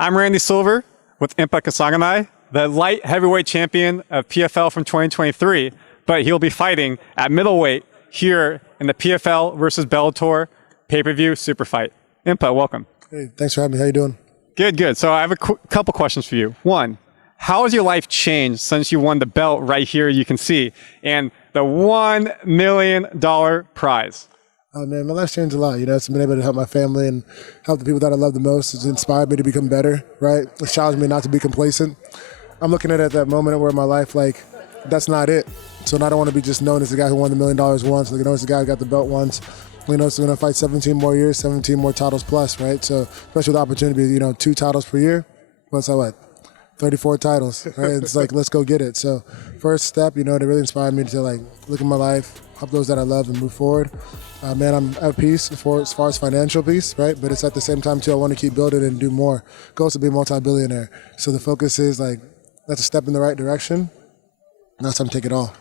I'm Randy Silver with Impa Kasanganay, the light heavyweight champion of PFL from 2023, but he'll be fighting at middleweight here in the PFL versus Bellator pay-per-view super fight. Impa, welcome. Hey, thanks for having me. How you doing? Good, good. So I have a couple questions for you. One, how has your life changed since you won the belt right here, you can see, and the $1 million prize? Oh man, my life's changed a lot. You know, it's been able to help my family and help the people that I love the most. It's inspired me to become better, right? It's challenged me not to be complacent. I'm looking at it at that moment where in my life, like, that's not it. So I don't want to be just known as the guy who won the $1 million once, like, known as the guy who got the belt once. You know, so I'm going to fight 17 more years, 17 more titles plus, right? So especially with the opportunity, you know, 2 titles per year. What's that, what? 34 titles, right? It's like, let's go get it. So first step, you know, to really inspire me to, like, look at my life, help those that I love and move forward. Man, I'm at peace as far as financial peace, right? But it's at the same time, too, I want to keep building and do more. Goal is to be a multi-billionaire. So the focus is, like, that's a step in the right direction. Now it's time to take it all.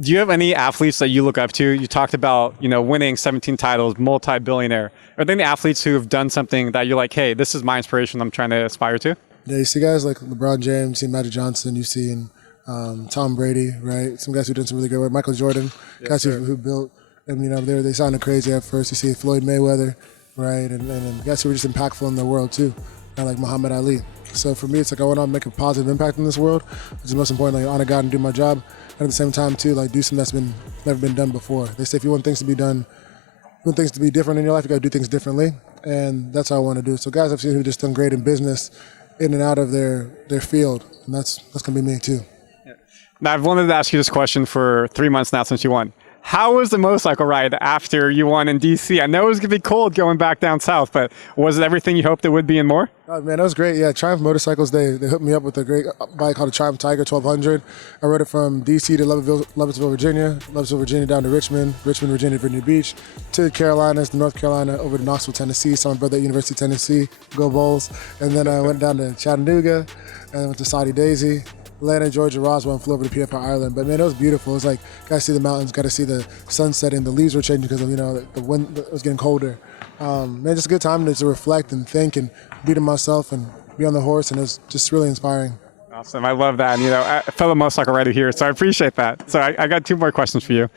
Do you have any athletes that you look up to? You talked about, you know, winning 17 titles, multi-billionaire. Are there any athletes who have done something that you're like, hey, this is my inspiration I'm trying to aspire to? Yeah, you see guys like LeBron James, you see Magic Johnson, you've seen Tom Brady, right? Some guys who did some really good work. Michael Jordan, yes, guys who built, and you know, they sounded crazy at first. You see Floyd Mayweather, right? And guys who were just impactful in the world too, like Muhammad Ali. So for me, it's like I want to make a positive impact in this world, which is most important, like honor God and do my job. And at the same time too, like do something that's never been done before. They say if you want things to be done, you want things to be different in your life, you got to do things differently. And that's how I want to do it. So guys I've seen who just done great in business, in and out of their field. And that's going to be me too. Yeah. Now, I've wanted to ask you this question for 3 months now since you won. How was the motorcycle ride after you won in DC? I know it was going to be cold going back down south, but was it everything you hoped it would be and more? Oh, man, that was great. Yeah, Triumph Motorcycles, they hooked me up with a great bike called a Triumph Tiger 1200. I rode it from DC to Lovettsville, Virginia down to Richmond, Virginia, Virginia Beach, to the Carolinas, to North Carolina, over to Knoxville, Tennessee. Saw my brother at University of Tennessee, go Bulls. And then I went down to Chattanooga, and went to Saudi Daisy, Atlanta, Georgia, Roswell, and flew over to PFL Ireland. But man, it was beautiful. It was like, got to see the mountains, got to see the sun setting. The leaves were changing because of, you know, the wind was getting colder. Man, just a good time to reflect and think and be to myself and be on the horse, and it was just really inspiring. Awesome, I love that. And, you know, a fellow motorcycle rider here, so I appreciate that. So I got 2 more questions for you.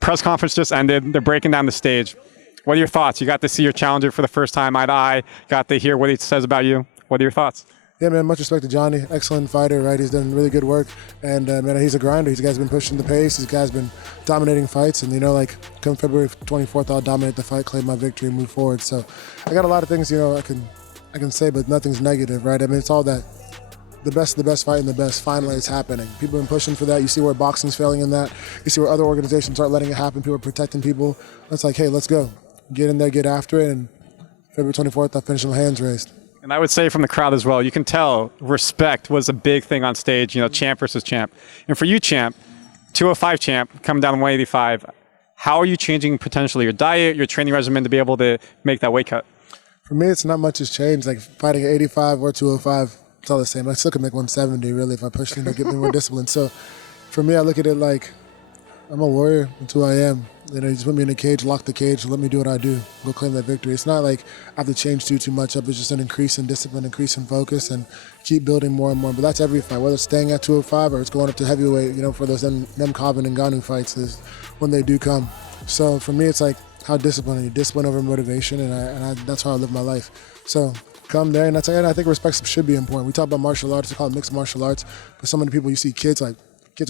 Press conference just ended. They're breaking down the stage. What are your thoughts? You got to see your challenger for the first time eye to eye, got to hear what he says about you. What are your thoughts? Yeah, man, much respect to Johnny. Excellent fighter, right? He's done really good work. And, man, he's a grinder. He's a guy's been pushing the pace. He's a guy's been dominating fights. And, you know, like, come February 24th, I'll dominate the fight, claim my victory, and move forward. So I got a lot of things, you know, I can say, but nothing's negative, right? I mean, it's all that the best fighting the best. Finally, it's happening. People have been pushing for that. You see where boxing's failing in that. You see where other organizations aren't letting it happen. People are protecting people. It's like, hey, let's go. Get in there, get after it. And February 24th, I'll finish with my hands raised. And I would say from the crowd as well, you can tell respect was a big thing on stage, you know, champ versus champ. And for you, champ, 205 champ, coming down to 185, how are you changing potentially your diet, your training regimen to be able to make that weight cut? For me, it's not much has changed. Like fighting at 85 or 205, it's all the same. I still could make 170, really, if I push things to get me more discipline. So for me, I look at it like I'm a warrior. That's who I am. You know, you just put me in a cage, lock the cage, let me do what I do, go claim that victory. It's not like I have to change too much up. It's just an increase in discipline, increase in focus, and keep building more and more. But that's every fight, whether it's staying at 205 or it's going up to heavyweight, you know, for those Cobb and Ngannou fights is when they do come. So for me, it's like, how disciplined are you? Discipline over motivation, and that's how I live my life. So come there, and I think respect should be important. We talk about martial arts, we call it mixed martial arts, but so many people, you see kids are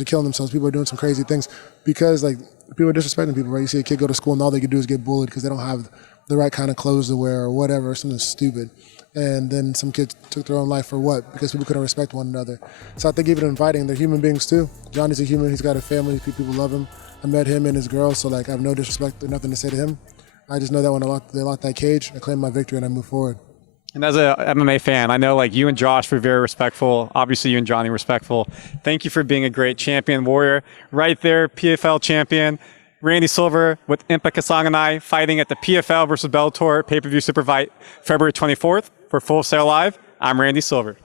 killing themselves, people are doing some crazy things because, like, people are disrespecting people, right? You see a kid go to school and all they can do is get bullied because they don't have the right kind of clothes to wear or whatever, something stupid. And then some kids took their own life for what? Because people couldn't respect one another. So I think even in fighting, they're human beings too. Johnny's a human, he's got a family, people love him. I met him and his girl, so like I have no disrespect or nothing to say to him. I just know that when they lock that cage, I claim my victory and I move forward. And as a MMA fan, I know like you and Josh were very respectful. Obviously, you and Johnny were respectful. Thank you for being a great champion warrior. Right there, PFL champion, Randy Silver with Impa Kasanganay fighting at the PFL versus Bellator pay-per-view super fight February 24th for Full Sail Live. I'm Randy Silver.